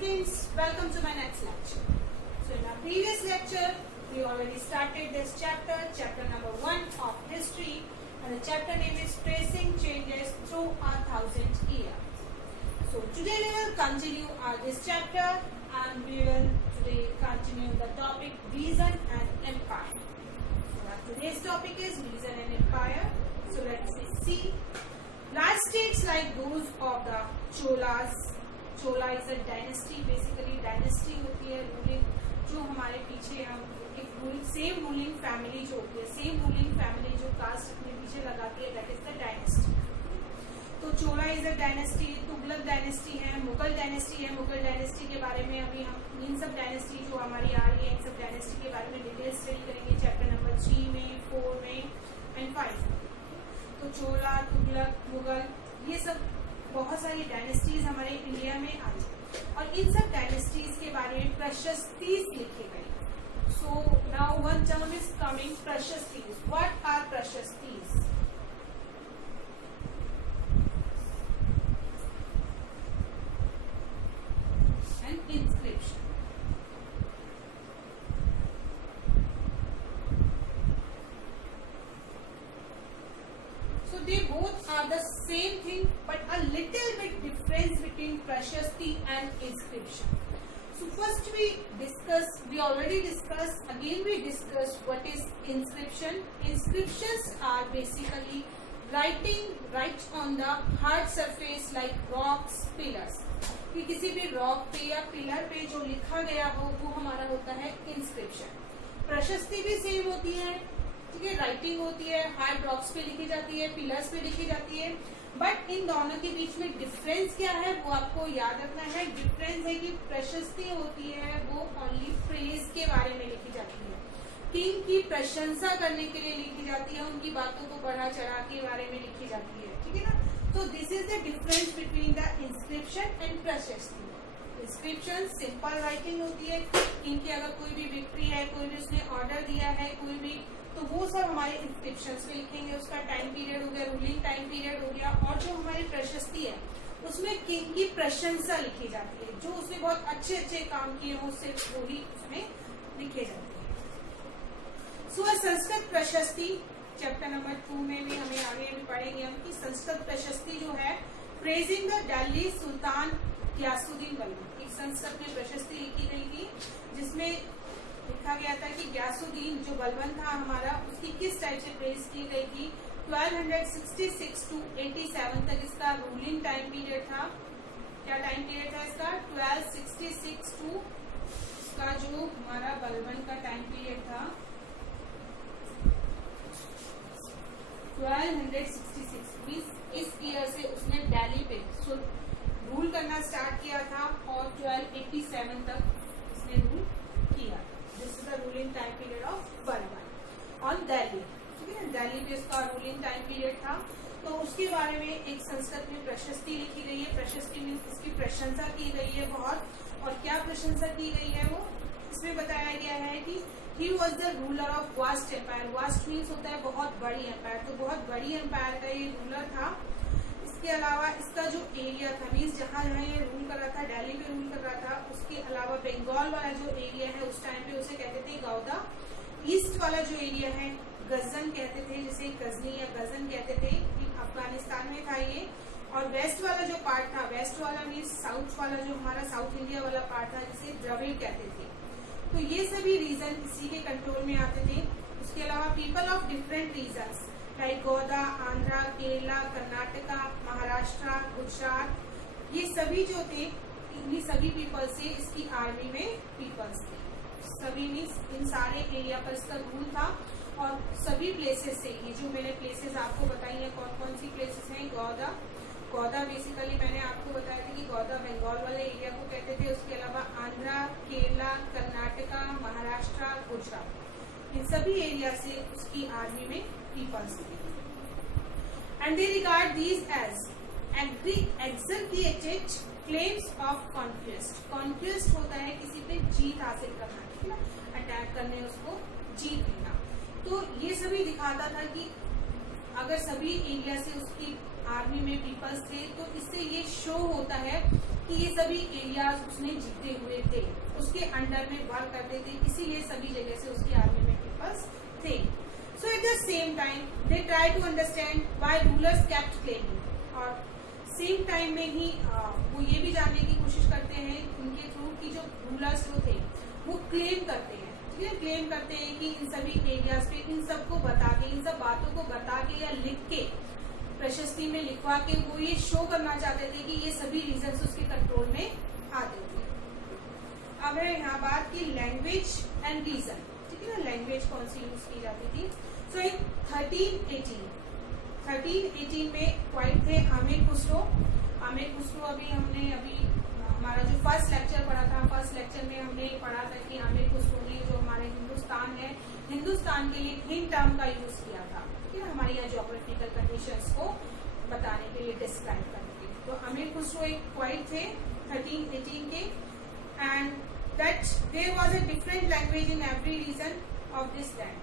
students, welcome to my next lecture. So in our previous lecture, we already started this chapter number 1 of history, and the chapter name is Tracing Changes Through 1,000 Years. So today we will continue this chapter, and we will today continue the topic Reason and Empire. So today's topic is Reason and Empire. So let's see. Large states like those of the Cholas. Chola is a dynasty, basically dynasty होती है ruling, जो हमारे पीछे हम एक ruling same ruling family जो होती है, सेम रूलिंग फैमिली जो कास्ट अपने पीछे लगाती है, दैट इज द डायनेस्टी. तो Chola is a dynasty, Tughlaq dynasty है, मुगल डायनेस्टी है. मुगल डायनेस्टी के बारे में अभी हम इन सब डायनेस्टी जो हमारी आ रही है, इन सब डायनेस्टी के बारे में डिटेल स्टडी करेंगे चैप्टर नंबर 3 में, 4 में एंड 5 में. तो चोला, तुगलक, मुगल, ये सब बहुत सारी डायनेस्टीज हमारे इंडिया में आई और इन सब डायनेस्टीज के बारे में प्रशस्तीज लिखे गए. So now one term is coming, prashastis. What are prashastis? And inscription. So they both are the same thing, but a little bit difference between prashasti and inscription. So first we already discussed, again we discussed what is inscription. Inscriptions are basically writing right on the hard surface like rocks, pillars. कि किसी भी rock पे या pillar पे जो लिखा गया हो वो हमारा होता है इंस्क्रिप्शन. प्रशस्ति भी सेम होती है, ठीक है, राइटिंग होती है, हार्ड रॉक्स पे लिखी जाती है, पिलर्स पे लिखी जाती है, बट इन दोनों के बीच में डिफरेंस क्या है वो आपको याद रखना है. डिफरेंस है कि प्रशस्ति होती है वो ओनली प्रेज के बारे में लिखी जाती है, किंग की प्रशंसा करने के लिए लिखी जाती है, उनकी बातों को बढ़ा चढ़ा के बारे में लिखी जाती है, ठीक है ना. तो this is the difference between the inscription and प्रशस्ति. इंस्क्रिप्शन सिंपल राइटिंग होती है, किंग की अगर कोई भी विक्ट्री है, कोई भी उसने ऑर्डर दिया है, कोई भी, तो वो सब हमारे इंस्क्रिप्शन पे लिखेंगे. उसका टाइम पीरियड हो गया, रूलिंग टाइम पीरियड हो गया, और जो हमारी प्रशस्ति है उसमें किंग की प्रशंसा लिखी जाती है, जो उसने बहुत अच्छे अच्छे काम किए हो सिर्फ वो ही उसमें लिखे जाते हैं. सो संस्कृत प्रशस्ति चैप्टर नंबर 2 में भी हमें आगे भी पढ़ेंगे हम कि संस्कृत प्रशस्ति जो है प्रेजिंग द दिल्ली सुल्तान ग्यासुद्दीन बलबन. एक संस्कृत में प्रशस्ति लिखी गई थी जिसमें लिखा गया था कि ग्यासुद्दीन जो बलबन था हमारा, उसकी किस टाइप से प्रेज की गई थी. 1266 to 87 तक इसका रूलिंग टाइम पीरियड था. क्या टाइम पीरियड था इसका? 1266 टू इसका जो हमारा बलबन का टाइम पीरियड था 1266. इस ईयर से उसने दिल्ली पे रूल करना स्टार्ट किया था और 1287 तक उसने रूल किया. This is the ruling time period of Balban on Delhi, ठीक है ना. दिल्ली पे उसका रूलिंग टाइम पीरियड था. तो उसके बारे में एक संस्कृत में प्रशस्ति लिखी गई है. प्रशस्ति में उसकी प्रशंसा की गई है बहुत, और क्या प्रशंसा की गई है वो इसमें बताया गया है कि he was the ruler of vast empire. Vast means होता है बहुत बड़ी एम्पायर, तो बहुत बड़ी एम्पायर का ये रूलर था. इसके अलावा इसका जो एरिया था, मीन्स जहाँ जहाँ ये रूल कर रहा था, दिल्ली पे रूल कर रहा था, उसके अलावा बंगाल वाला जो एरिया है उस टाइम पे उसे कहते थे गौदा. ईस्ट वाला जो एरिया है गजन कहते थे, जिसे गजनी या गजन कहते थे, अफगानिस्तान में था ये. और वेस्ट वाला जो पार्ट था, वेस्ट वाला मीन्स साउथ वाला जो हमारा साउथ इंडिया वाला पार्ट था, जिसे द्रविड़ कहते थे. तो ये सभी रीजन इसी के कंट्रोल में आते थे. उसके अलावा people of different regions like Gauda, Andhra, Kerala, Karnataka, Maharashtra, Gujarat, ये सभी जो थे, इन्हीं सभी पीपल से इसकी आर्मी में पीपल्स थे. सभी मीन्स इन सारे एरिया पर इसका रूल था. और सभी प्लेसेस से, ये जो मैंने प्लेसेस आपको बताई हैं, कौन कौन सी प्लेसेस हैं. गौदा बेसिकली मैंने आपको बताया था कि गौदा बंगाल वाले एरिया को कहते थे. उसके अलावा आंध्रा, केरला, कर्नाटका, महाराष्ट्र, गुजरात, इन सभी एरिया से उसकी आर्मी में पीपल्स थे. And they regard these as exaggerated claims of conquest. Conquest होता है किसी पे जीत हासिल करना, ठीक है ना, अटैक करने, उसको जीत लेना. तो ये सभी दिखाता था कि अगर सभी एरिया से उसकी आर्मी में पीपल्स थे, तो इससे ये शो होता है कि ये सभी एरियाज उसने जीते हुए थे, उसके अंडर में वर्क करते थे, इसीलिए सभी जगह से उसकी आर्मी में पीपल्स थे. So at the same time they try to understand why rulers kept claiming, और सेम टाइम में ही वो ये भी जानने की कोशिश करते हैं उनके थ्रू कि जो रूलर्स जो थे वो क्लेम करते हैं, ठीक है, क्लेम करते हैं कि इन सभी एरियाज पे इन सबको बता के, इन सब बातों को बता के या लिख के प्रशस्ति में लिखवा के वो ये शो करना चाहते थे कि ये सभी रीजन्स उसके कंट्रोल में आते थे. अब है यहाँ बात की लैंग्वेज एंड रीजन, ठीक है ना, लैंग्वेज कौन सी यूज की जाती थी. सो इन 1318 में क्वाइट थे आमिर खुसरो. आमिर खुसरो अभी हमारा जो फर्स्ट लेक्चर पढ़ा था, फर्स्ट लेक्चर में हमने पढ़ा था कि आमिर खुसरो ने जो हमारे हिंदुस्तान है, हिंदुस्तान के लिए हिंद टर्म का यूज किया था, ठीक है, हमारी यहाँ ज्योग्राफिकल कंडीशंस को बताने के लिए, डिस्क्राइब करने के लिए. तो आमिर खुसरो एक क्वाइट थे 1318 के, and that there was a different language in every region of this land.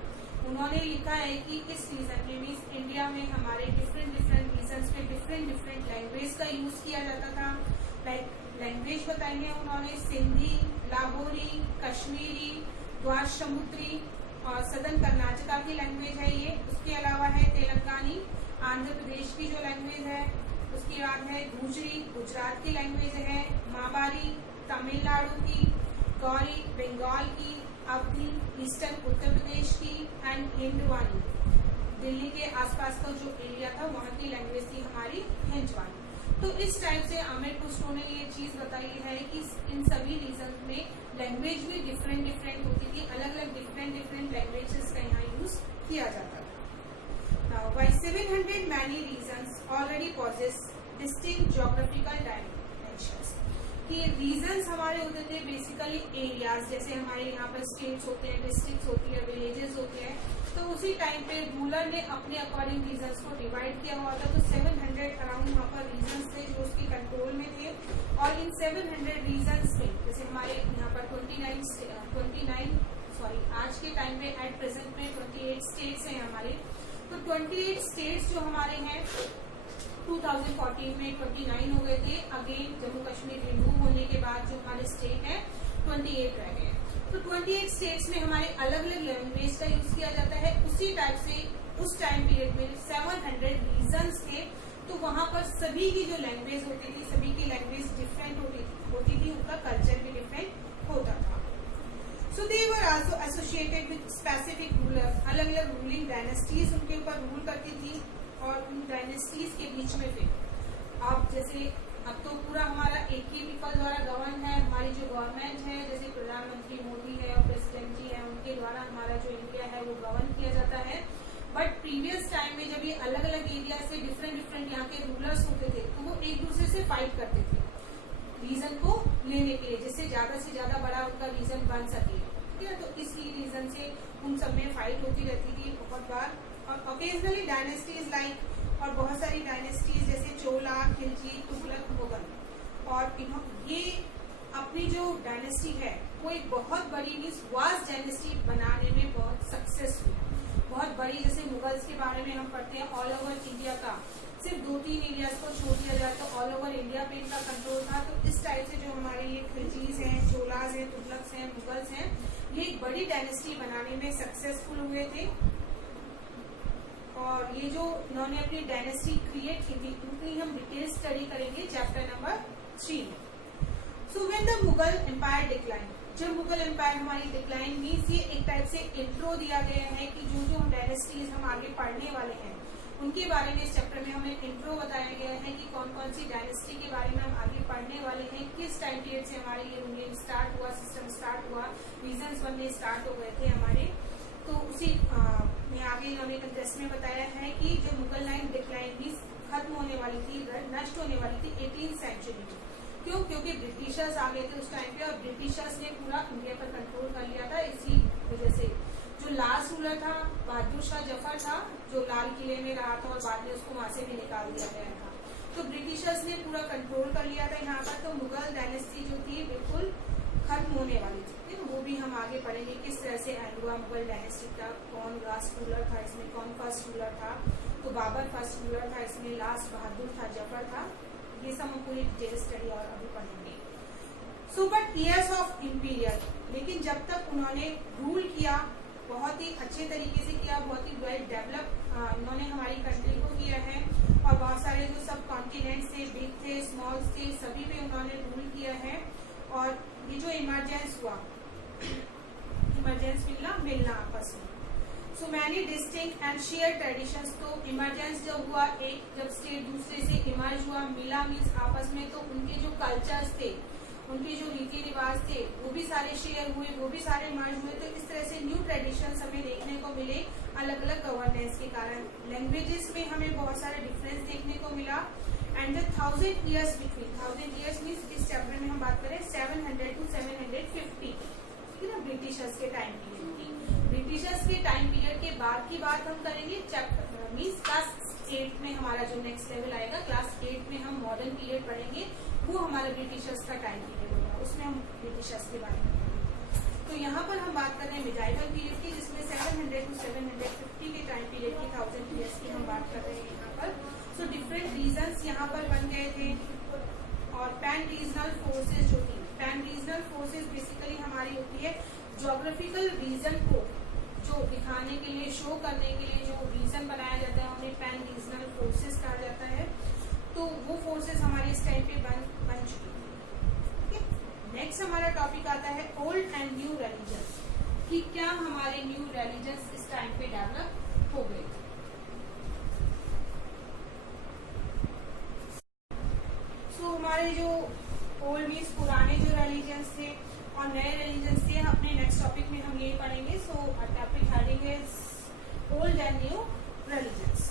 उन्होंने लिखा है कि इस रीजन में मीन्स इंडिया में हमारे डिफरेंट रीजन्स में डिफरेंट लैंग्वेज का यूज किया जाता था. लाइक लैंग्वेज बताएंगे उन्होंने सिंधी, लाहौरी, कश्मीरी, द्वार समुद्री और सदर्न कर्नाटका की लैंग्वेज है ये. उसके अलावा है तेलंगानी, आंध्र प्रदेश की जो लैंग्वेज है. उसके बाद है गुजरी, गुजरात की लैंग्वेज है. माबारी, तमिलनाडु की. गौरी, बंगाल की. अवधी, ईस्टर्न उत्तर प्रदेश की. एंड हिंदवानी, दिल्ली के आसपास का जो एरिया था वहाँ की लैंग्वेज थी हमारी हिंदवानी. तो इस टाइप से आमिर खुसरो ने ये चीज बताई है कि इन सभी रीजन में लैंग्वेज भी डिफरेंट होती थी, अलग अलग डिफरेंट लैंग्वेजेस का यहाँ यूज किया जाता था. Now by 700 many regions already possess distinct geographical dimensions. कि रीजन्स हमारे होते थे बेसिकली एरियाज, जैसे हमारे यहाँ पर स्टेट्स होते हैं, डिस्ट्रिक्ट्स होती है, विलेजेस होते हैं. तो उसी टाइम पे रूलर ने अपने अकॉर्डिंग रीजन्स को डिवाइड किया हुआ था. तो 700 अराउंड वहाँ पर रीजन्स थे जो उसके कंट्रोल में थे. और इन 700 रीजन्स में जैसे हमारे यहाँ पर 29 आज के टाइम पे एट प्रेजेंट में 28 स्टेट्स हैं हमारे. तो 28 स्टेट्स जो हमारे हैं 2014 में 29 हो गए थे. अगेन जम्मू कश्मीर रिमूव होने के बाद जो हमारे स्टेट है 28 रह गए. तो 28 स्टेट्स में हमारे अलग अलग लैंग्वेज का यूज किया जाता है. उसी टाइप से उस टाइम पीरियड में 700 रीजन्स थे. तो वहां पर सभी की जो लैंग्वेज होती थी, सभी की लैंग्वेज डिफरेंट होती थी, उनका कल्चर भी डिफरेंट होता था. So they were also associated with specific ruler. अलग अलग रूलिंग डायनेस्टीज उनके ऊपर रूल करती थी. और उन डायनेस्टीज के बीच में फिर अब जैसे अब तो पूरा हमारा एक ही पीपल द्वारा गवर्न है. हमारी जो गवर्नमेंट है, जैसे प्रधानमंत्री मोदी है और प्रेसिडेंट जी है, उनके द्वारा हमारा जो इंडिया है वो गवर्न किया जाता है. बट प्रीवियस टाइम में जब ये अलग अलग एरिया से डिफरेंट यहाँ के रूलर्स होते थे तो वो एक दूसरे से फाइट करते थे रीजन को लेने के लिए, जिससे ज्यादा बड़ा उनका रीजन बन सके, ठीक है. तो इसी रीजन से उन सब में फाइट होती रहती थी बहुत बार. और ओकेजनली डायनेस्टीज लाइक, और बहुत सारी डायनेस्टीज जैसे चोला, खिलजी, तुगलक, मुगल, और ये अपनी जो डायनेस्टी है वो एक बहुत बड़ी मीन्स वास्ट डायनेस्टी बनाने में बहुत सक्सेसफुल, बहुत बड़ी. जैसे मुगल्स के बारे में हम पढ़ते हैं ऑल ओवर इंडिया का, सिर्फ 2-3 एरियाज को छोड़ दिया जाए तो ऑल ओवर इंडिया पे इनका कंट्रोल था. तो इस टाइप से जो हमारे ये खिलजीज हैं, चोलाज हैं, तुगलक्स हैं, मुगल्स हैं, ये एक बड़ी डायनेस्टी बनाने में सक्सेसफुल हुए थे. और ये जो इन्होंने अपनी डायनेस्टी क्रिएट की थी उनकी हम डिटेल स्टडी करेंगे चैप्टर नंबर 3 में. So when the Mughal empire decline, जब मुगल एम्पायर हमारी डिक्लाइन मीन्स ये एक टाइप से इंट्रो दिया गया है कि जो जो डायनेस्टीज हम आगे पढ़ने वाले हैं उनके बारे में इस चैप्टर में हमें इंट्रो बताया गया है कि कौन कौन सी डायनेस्टी के बारे में हम आगे पढ़ने वाले हैं, किस टाइम पीरियड से हमारे ये रूलिंग स्टार्ट हुआ, सिस्टम स्टार्ट हुआ, रीजन्स बनने स्टार्ट हो गए थे हमारे. तो उसी में आगे इन्होंने कंटेस्ट में बताया है कि जो मुगल लाइन डिक्लाइन भी खत्म होने वाली थी, नष्ट होने वाली थी 18th सेंचुरी में. क्यों? क्योंकि ब्रिटिशर्स आ गए थे उस टाइम पे और ब्रिटिशर्स ने पूरा इंडिया पर कंट्रोल कर लिया था. इसी वजह से जो लास्ट रूलर था बहादुर शाह जफर था, जो लाल किले में रहा था और बाद में उसको वहां से भी निकाल दिया गया था. तो ब्रिटिशर्स ने पूरा कंट्रोल कर लिया था यहाँ पर. तो मुगल डायनेस्टी जो थी बिल्कुल खत्म होने वाली थी. वो भी हम आगे पढ़ेंगे किस तरह से एंड हुआ मुगल डायनेस्टी का, कौन लास्ट रूलर था इसमें, कौन फर्स्ट रूलर था. तो बाबर फर्स्ट रूलर था इसमें, लास्ट बहादुर था, जफर था ये सब हम पूरी डिटेल स्टडी और अभी पढ़ेंगे। So but years of imperial, लेकिन जब तक उन्होंने रूल किया बहुत ही अच्छे तरीके से किया, बहुत ही वेल डेवलप उन्होंने हमारी कंट्री को किया है, और बहुत सारे जो सब कॉन्टिनेंट्स थे, बिग थे, स्मॉल थे, सभी पे उन्होंने रूल किया है। और ये जो इमरजेंस हुआ, इमरजेंस मिलना आपस में, so many distinct and share traditions, तो इमरजेंस जब हुआ, एक जब स्टेट दूसरे से इमर्ज हुआ, मिला मीन्स आपस में, तो उनके जो कल्चर्स थे, उनके जो रीति रिवाज थे, वो भी सारे शेयर हुए, वो भी सारे मर्ज हुए। तो इस तरह से न्यू ट्रेडिशंस हमें देखने को मिले अलग अलग गवर्नेंस के कारण। लैंग्वेजेस में हमें बहुत सारे डिफरेंस देखने को मिला। And the 1000 years between, 1000 years means इस चैप्टर में हम बात करें 700 to 750, ठीक है ना, ब्रिटिशर्स के टाइम पीरियड की। ब्रिटिशर्स के टाइम पीरियड के बाद की बात हम करेंगे चैप्टर मीन्स क्लास 8 में, हमारा जो नेक्स्ट लेवल आएगा क्लास 8 में हम मॉडर्न पीरियड पढ़ेंगे, वो हमारा ब्रिटिशर्स का टाइम पीरियड होगा, उसमें हम ब्रिटिशर्स के बारे में पढ़ेंगे। तो यहाँ पर हम बात कर रहे हैं मिडाइवल पीरियड की, जिसमें 700 to 750 के टाइम पीरियड की, 1000 ईयर्स की हम बात कर रहे हैं यहाँ पर। सो डिफरेंट रीजन्स यहाँ पर बन गए थे, और पैन रीजनल फोर्सेज जो थी, पैन रीजनल फोर्सेज बेसिकली हमारी होती है ज्योग्राफिकल रीजन को जो दिखाने के लिए, शो करने के लिए जो रीजन बनाया जाता है, उन्हें पैन रीजनल फोर्सेज कहा जाता है। तो वो फोर्सेस हमारे इस टाइम पे बन चुकी थी। नेक्स्ट हमारा टॉपिक आता है ओल्ड एंड न्यू रिलीजन्स, कि क्या हमारे न्यू रिलीजन्स इस टाइम पे डेवलप हो गए थे। सो हमारे जो ओल्ड मीन्स पुराने जो रिलीजन्स थे और नए रिलीजन्स थे, अपने नेक्स्ट टॉपिक में हम यही पढ़ेंगे। सो topic heading is old and new religions.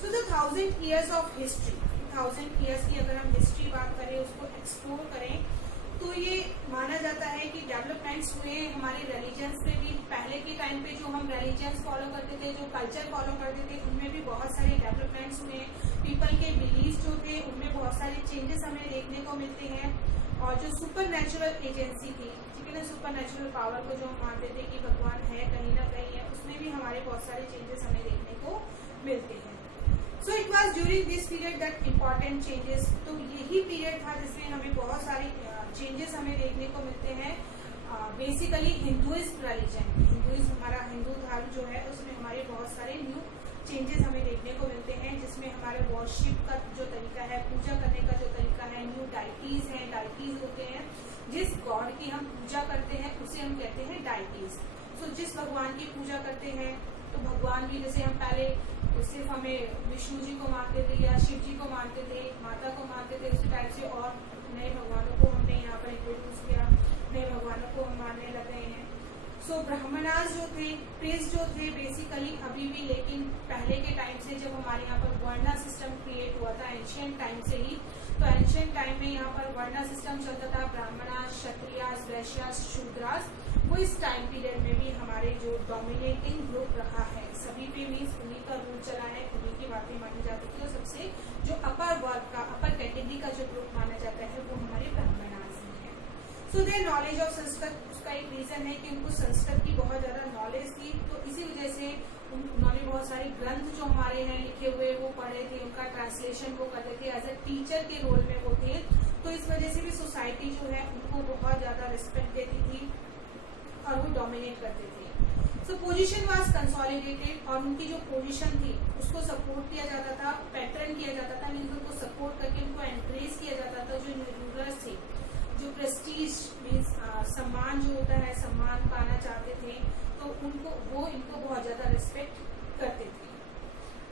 So the 1000 years of history, 1000 years की अगर हम हिस्ट्री बात करें, उसको एक्सप्लोर करें, तो ये माना जाता है कि डेवलपमेंट्स हुए हमारे रिलीजन्स में भी। पहले के टाइम पे जो हम रिलीजन्स फॉलो करते थे, जो कल्चर फॉलो करते थे, उनमें भी बहुत सारे डेवलपमेंट्स हुए। पीपल के बिलीव्स जो थे, उनमें बहुत सारे चेंजेस हमें देखने को मिलते हैं। और जो सुपर नेचुरल एजेंसी थी, ठीक है ना, सुपर नेचुरल पावर को जो हम मानते थे कि भगवान है कहीं ना कहीं है, उसमें भी हमारे बहुत सारे चेंजेस हमें देखने को मिलते हैं। So it was during this period that important changes, तो यही पीरियड था जिसमें हमें बहुत सारे चेंजेस हमें देखने को मिलते हैं। बेसिकली हिंदुइज्म रिलीजन, हिंदुइज्म हमारा हिंदू धर्म जो है, उसमें हमारे बहुत सारे न्यू चेंजेस हमें देखने को मिलते हैं, जिसमें हमारे वर्शिप का जो तरीका है, पूजा करने का जो तरीका है, न्यू डाइटीज हैं, डाइटीज होते हैं, जिस गॉड की हम पूजा करते हैं उसे हम कहते हैं डाइटीज। सो जिस भगवान की पूजा करते हैं, तो भगवान भी जैसे हम पहले तो सिर्फ हमें विष्णु जी को मानते थे या शिव जी को मानते थे, माता को मानते थे, उसी टाइप से और नए भगवानों को हमने यहाँ पर इंट्रोड्यूस किया, नए भगवानों को हम मानने लग गए हैं। सो ब्राह्मणास जो थे, प्रीस्ट जो थे, बेसिकली अभी भी, लेकिन पहले के टाइम से जब हमारे यहाँ पर वर्णा सिस्टम क्रिएट हुआ था एंशियंट टाइम से ही, तो एंशियंट टाइम में यहाँ पर वर्णा सिस्टम चलता था, ब्राह्मणास, क्षत्रियास, वैश्यास, शूद्रास, वो इस टाइम पीरियड में भी हमारे जो डोमिनेटिंग ग्रुप रहा है, सभी पे मीन्स उन्हीं का रूल चला है, उन्हीं की बातें मानी जाती थी। और सबसे जो अपर वर्ग का, अपर कैटेगरी का जो ग्रुप माना जाता है, वो हमारे ब्राह्मणास ही है। So their knowledge of Sanskrit, उसका एक रीजन है कि उनको संस्कृत की बहुत ज्यादा नॉलेज थी, तो इसी वजह से उन्होंने बहुत सारे ग्रंथ जो हमारे हैं लिखे हुए वो पढ़े थे, उनका ट्रांसलेशन वो करते थे, एज ए टीचर के रोल में वो थे। तो इस वजह से भी सोसाइटी जो है उनको बहुत ज्यादा रिस्पेक्ट देती थी और वो डोमिनेट करते थे। सो पोजीशन वाज कंसोलिडेटेड, और उनकी जो पोजीशन थी उसको सपोर्ट किया जाता था, पैटर्न किया जाता था, मीन्स उनको सपोर्ट करके उनको एनकरेज किया जाता था। जो रूलर्स थे, जो प्रेस्टीज मीन्स सम्मान जो होता है, सम्मान पाना चाहते थे, तो उनको वो इनको बहुत ज्यादा रिस्पेक्ट करते थे,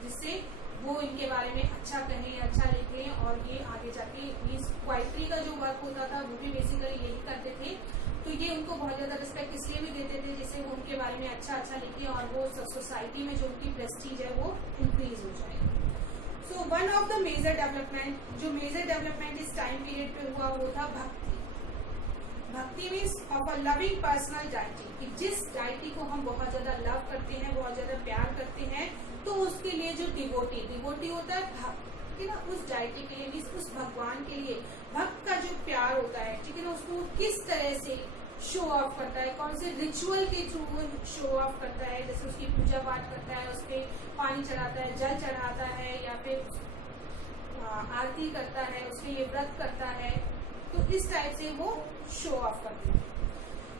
जिससे वो इनके बारे में अच्छा कहें, अच्छा लिखें, और ये आगे जाके मीन्स पोइट्री का जो वर्क होता था वो भी बेसिकली यही करते थे। तो ये उनको बहुत ज्यादा रिस्पेक्ट इसलिए भी देते थे जिससे वो उनके बारे में अच्छा अच्छा लिखे और वो सोसाइटी में जो उनकी प्रेस्टीज है वो इंक्रीज हो जाए। So one of the major development, जो मेजर डेवलपमेंट इस टाइम पीरियड पे हुआ वो था bhakti. Bhakti means of a loving personal deity, कि जिस डाइटी को हम बहुत ज्यादा लव करते हैं, बहुत ज्यादा प्यार करते हैं, तो उसके लिए जो डिवोटी होता है भक्त, ठीक है ना, उस डाइटी के लिए मीन्स उस भगवान के लिए भक्त का जो प्यार होता है, ठीक है ना, उसको किस तरह से शो ऑफ करता है, कौन से रिचुअल के थ्रू शो ऑफ करता है, जैसे उसकी पूजा पाठ करता है, उस पर पानी चढ़ाता है, जल चढ़ाता है, या फिर आरती करता है, उसके लिए व्रत करता है, तो इस टाइप से वो शो ऑफ करते हैं।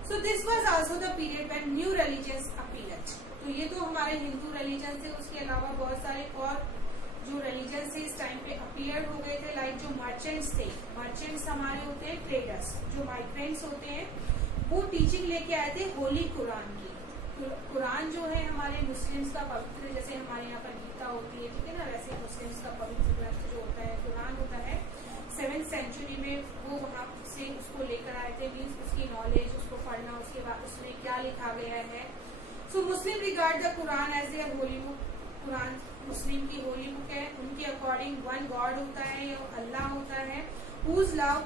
So this was also the period when new religions appeared. तो ये तो हमारे हिंदू रिलीजन थे, उसके अलावा बहुत सारे और जो रिलीजन थे इस टाइम पे अपीयर हो गए थे। लाइक जो मर्चेंट्स थे, मर्चेंट्स हमारे होते हैं ट्रेडर्स, जो माइग्रेंट्स होते हैं, वो टीचिंग लेके आए थे होली कुरान की। कुरान जो है हमारे मुस्लिम्स का पवित्र, जैसे हमारे यहाँ पर गीता होती है, ठीक है ना, वैसे मुस्लिम्स का पवित्र ग्रंथ जो होता है कुरान होता है, 7th सेंचुरी में वो वहाँ से उसको लेकर आए थे। मीन्स उसकी नॉलेज, उसको पढ़ना, उसके बाद उसमें क्या लिखा गया है। So Muslim regard the Quran as their holy book. Quran Muslim की होली बुक है। उनके अकॉर्डिंग वन गॉड होता है, या अल्लाह होता है, whose love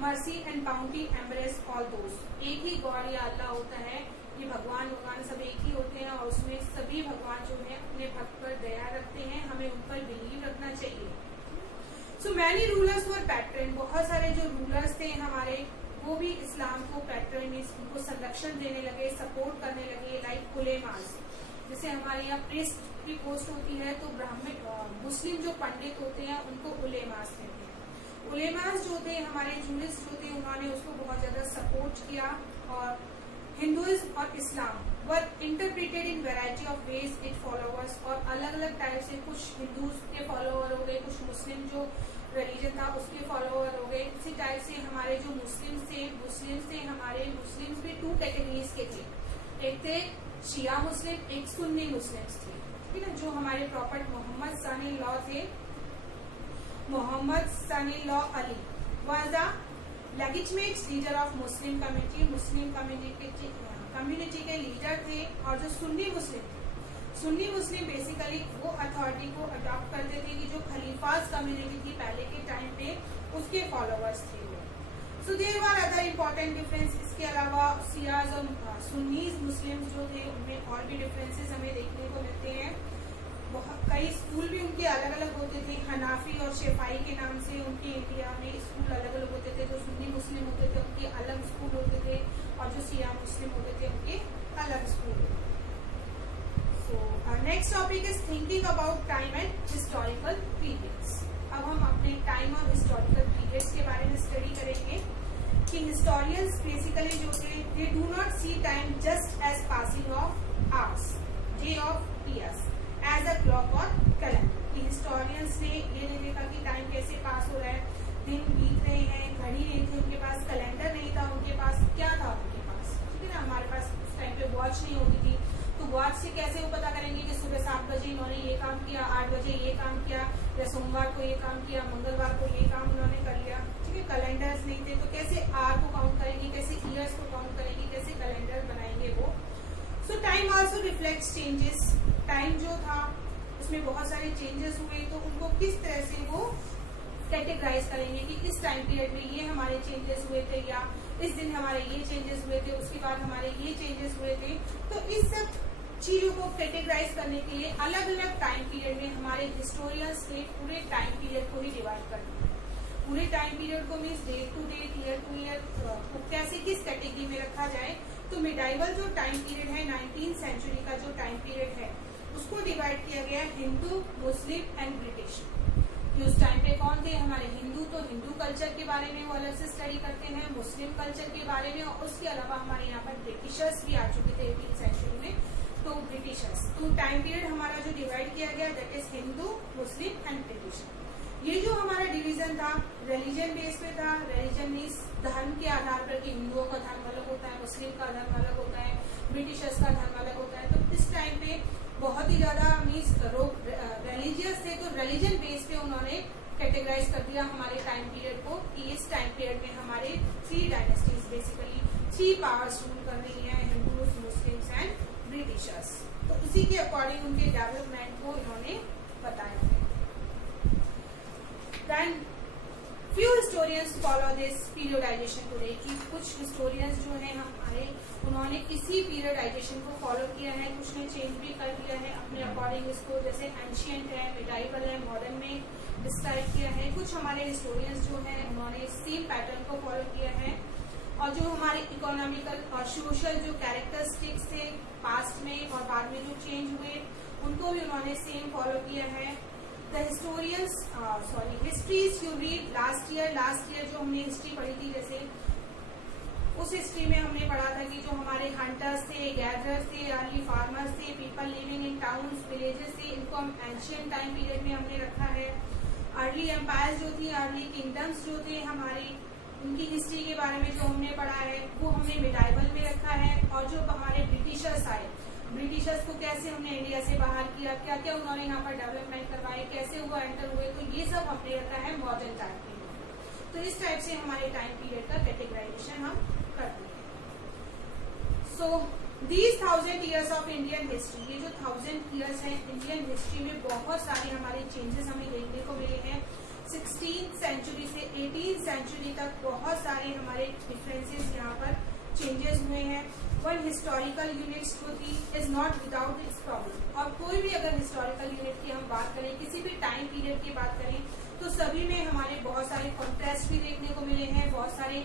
mercy and bounty embrace all दोस्त। एक ही गॉड या अल्लाह होता है, ये भगवान सब एक ही होते हैं, और उसमें सभी भगवान जो है अपने भक्त पर दया रखते हैं। हमें उन पर बिलीव रखना चाहिए। So many rulers were pattern. बहुत सारे जो रूलर्स थे हमारे, वो भी इस्लाम को पैटर्न मीन्स उनको संरक्षण देने लगे, सपोर्ट करने लगे। लाइक उलेमास, जैसे हमारे यहाँ प्रीस्ट की पोस्ट होती है, तो ब्राह्मण मुस्लिम जो पंडित होते हैं उनको उलेमास कहते हैं। उलेमास जो थे हमारे जूरिस्ट जो थे, उन्होंने उसको बहुत ज्यादा सपोर्ट किया। और हिंदुइज्म और Islam were interpreted in variety of ways it followers. और अलग अलग टाइप से कुछ हिंदूज के फॉलोअर हो गए, कुछ मुस्लिम जो रिलीजन था उसके फॉलोअर हो गए। इसी टाइप से हमारे जो मुस्लिम्स थे हमारे मुस्लिम्स भी 2 कैटेगरीज के थे। एक थे शिया मुस्लिम, एक सुन्नी मुस्लिम्स थे, ठीक है ना। जो हमारे प्रॉफेट मोहम्मद सन-इन-लॉ थे, Muhammad son in law Ali was the legitimate leader of Muslim community. Muslim community के लीडर थे। और जो सुन्नी मुस्लिम बेसिकली वो अथॉरिटी को अडॉप्ट करते थे कि जो खलीफास कम्युनिटी थी पहले के टाइम पे, उसके फॉलोअर्स थे वो। So there were other important difference. इसके अलावा शियाज और सुन्नीज मुस्लिम्स जो थे उनमें और भी डिफरेंसेस हमें देखने को मिलते हैं। बहुत कई स्कूल भी उनके अलग अलग होते थे। हनाफी और शेफाई के नाम से उनके इंडिया में स्कूल अलग अलग होते थे। जो सुन्नी मुस्लिम होते थे उनके अलग स्कूल होते थे, और जो शिया मुस्लिम होते थे उनके अलग स्कूल होते थे। So next topic is thinking about time and historical periods. अब हम अपने टाइम और हिस्टोरिकल पीरियड्स के बारे में स्टडी करेंगे कि हिस्टोरियंस बेसिकली जो थे, they do not see time just as passing of hours, day of years, as a clock और कैलेंडर। हिस्टोरियंस ने ये नहीं देखा कि टाइम कैसे पास हो रहा है, दिन बीत रहे हैं, घड़ी नहीं थी उनके पास, कैलेंडर नहीं था उनके पास, क्या था उनके पास, ठीक है ना। हमारे पास उस टाइम पे वॉच नहीं होती थी, तो वॉच से कैसे वो पता करेंगे कि सुबह 7 बजे इन्होंने ये काम किया, 8 बजे ये काम किया, या सोमवार को ये काम किया, मंगलवार को ये काम उन्होंने कर लिया, ठीक है। कैलेंडर्स नहीं थे, तो कैसे आर को काउंट करेंगे, कैसे ईयर्स को काउंट करेंगे, कैसे कैलेंडर बनाएंगे वो। सो time also reflects changes. Time जो था उसमें बहुत सारे चेंजेस हुए, तो उनको किस तरह से वो कैटेगराइज करेंगे कि इस टाइम पीरियड में ये हमारे चेंजेस हुए थे, या इस दिन हमारे ये चेंजेस हुए थे, उसके बाद हमारे ये चेंजेस हुए थे। तो इस सब चीजों को कैटेगराइज करने के लिए अलग अलग टाइम पीरियड में हमारे हिस्टोरियंस ने पूरे टाइम पीरियड को ही डिवाइड कर दिया। पूरे टाइम पीरियड को means day to day, year to year को कैसे किस कैटेगरी में रखा जाए। तो मिडाइवल जो टाइम पीरियड है, 19th सेंचुरी का जो टाइम पीरियड है, उसको डिवाइड किया गया हिंदू, मुस्लिम एंड ब्रिटिश। उस टाइम पे कौन थे हमारे हिंदू, तो हिंदू कल्चर के बारे में वो अलग से स्टडी करते हैं, मुस्लिम कल्चर के बारे में, और उसके अलावा हमारे यहाँ पर ब्रिटिशर्स भी आ चुके थे 18th सेंचुरी में, तो ब्रिटिशर्स। तो टाइम पीरियड हमारा जो डिवाइड किया गया that is Hindu, Muslim and British. ये जो हमारा डिवीजन था रिलीजन बेस पे था। रिलीजन मीन्स धर्म के आधार पर कि हिंदुओं का धर्म अलग होता है, मुस्लिम का धर्म अलग होता है, ब्रिटिशर्स का धर्म अलग होता है। तो इस टाइम पे बहुत ही ज्यादा मीन्स रिलीजियस थे, तो रिलीजन बेस पे उन्होंने कैटेगराइज कर दिया हमारे टाइम पीरियड को कि इस टाइम पीरियड में हमारे 3 डायनेस्टीज बेसिकली 3 पावर्स रूल कर रही हैं, हिंदूज, मुस्लिम्स एंड ब्रिटिशर्स। तो इसी के अकॉर्डिंग उनके डेवलपमेंट को इन्होंने बताया है। Then few historians follow this periodization today कि कुछ historians जो है हमारे उन्होंने इसी periodization को follow किया है, कुछ ने change भी कर दिया है अपने according इसको, जैसे ancient है, medieval है, modern में describe किया है। कुछ हमारे historians जो है उन्होंने same pattern को follow किया है, और जो हमारे इकोनॉमिकल और सोशल जो कैरेक्टरिस्टिक्स थे पास्ट में और बाद में जो चेंज हुए उनको भी उन्होंने सेम फॉलो किया है। The historians histories you read last year जो हमने हिस्ट्री पढ़ी थी, जैसे उस हिस्ट्री में हमने पढ़ा था कि जो हमारे हंटर्स थे, गैदरर्स थे, अर्ली फार्मर्स थे, people living in towns, villages थे, इनको हम एंशियंट टाइम पीरियड में हमने रखा है। अर्ली एम्पायर्स जो थी, अर्ली किंगडम्स जो थे हमारे, उनकी हिस्ट्री के बारे में जो हमने पढ़ा है वो हमने मिडाइवल में रखा है। और जो हमारे ब्रिटिशर्स आए, ब्रिटिशर्स को कैसे हमने इंडिया से बाहर किया, क्या क्या उन्होंने यहाँ पर डेवलपमेंट करवाए, कैसे वो एंटर हुए, तो ये सब हमने रखा है मॉडर्न टाइम पीरियड। तो इस टाइप से हमारे टाइम पीरियड का कैटेगराइजेशन हम करते हैं। So these 1000 years of Indian history, ये जो 1000 years है इंडियन हिस्ट्री में बहुत सारे हमारे चेंजेस हमें देखने को मिले हैं। 16th सेंचुरी से 18th सेंचुरी तक बहुत सारे हमारे डिफरेंसेस यहाँ पर चेंजेस हुए हैं। वन हिस्टोरिकल यूनिट्स जो थी is not without its problem. और कोई भी अगर हिस्टोरिकल यूनिट की हम बात करें, किसी भी टाइम पीरियड की बात करें, तो सभी में हमारे बहुत सारे कॉन्ट्रास्ट भी देखने को मिले हैं, बहुत सारे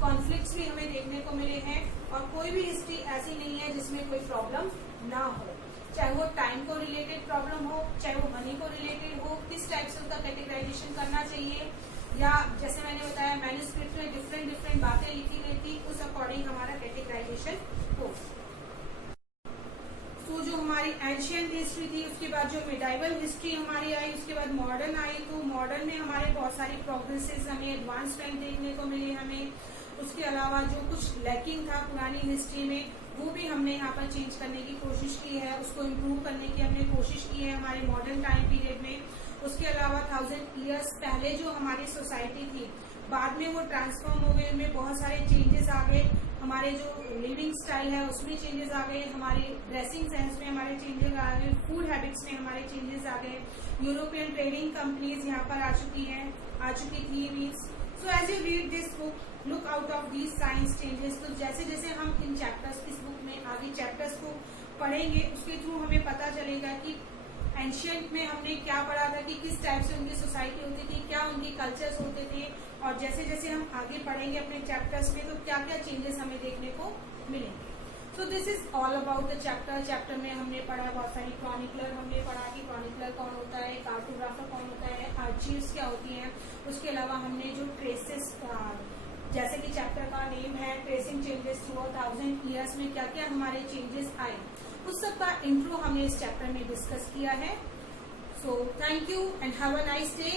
कॉन्फ्लिक्ट्स भी हमें देखने को मिले हैं। और कोई भी हिस्ट्री ऐसी नहीं है जिसमें कोई प्रॉब्लम ना हो, चाहे वो टाइम को रिलेटेड प्रॉब्लम हो, चाहे वो मनी को रिलेटेड हो, किस टाइप से उसका कैटेगराइजेशन करना चाहिए, या जैसे मैंने बताया मैन्युस्क्रिप्ट में डिफरेंट बातें लिखी गई थी, उस अकॉर्डिंग हमारा कैटेगराइजेशन हो। तो जो हमारी एंशियंट हिस्ट्री थी, उसके बाद जो मिडाइवल हिस्ट्री हमारी आई, उसके बाद मॉडर्न आई, तो मॉडर्न में हमारे बहुत सारी प्रोग्रेसेस हमें एडवांसमेंट देखने को मिली हमें। उसके अलावा जो कुछ लैकिंग था पुरानी हिस्ट्री में, वो भी हमने यहाँ पर चेंज करने की कोशिश की है, उसको इम्प्रूव करने की हमने कोशिश की है हमारे मॉडर्न टाइम पीरियड में। उसके अलावा 1000 years पहले जो हमारी सोसाइटी थी, बाद में वो ट्रांसफॉर्म हो गई, उनमें बहुत सारे चेंजेस आ गए। हमारे जो लिविंग स्टाइल है उसमें चेंजेस आ गए, हमारे ड्रेसिंग सेंस में हमारे चेंजेस आ गए, फूड हैबिट्स में हमारे चेंजेस आ गए। यूरोपियन ट्रेडिंग कंपनीज यहाँ पर आ चुकी थी means. So as you read this book, look out of these science changes. तो जैसे जैसे हम इन चैप्टर्स, इस बुक में आगे चैप्टर्स को पढ़ेंगे, उसके थ्रू हमें पता चलेगा कि एंशियंट में हमने क्या पढ़ा था, कि किस टाइप से उनकी सोसाइटी होती थी, क्या उनके कल्चर्स होते थे, और जैसे जैसे हम आगे पढ़ेंगे अपने चैप्टर्स में, तो क्या क्या चेंजेस हमें देखने को मिलेंगे। So this is all about the chapter में हमने पढ़ा बहुत सारी क्रॉनिकलर, हमने पढ़ा कि क्रॉनिकलर कौन होता है, कार्टोग्राफर कौन होता है, आर्चीव्स क्या होती हैं। उसके अलावा हमने जो ट्रेसेस, जैसे कि चैप्टर का नेम है ट्रेसिंग चेंजेस थ्रू 1000 years में क्या क्या हमारे चेंजेस आए, उस सब का इंट्रो हमने इस चैप्टर में डिस्कस किया है। So thank you and have a nice day.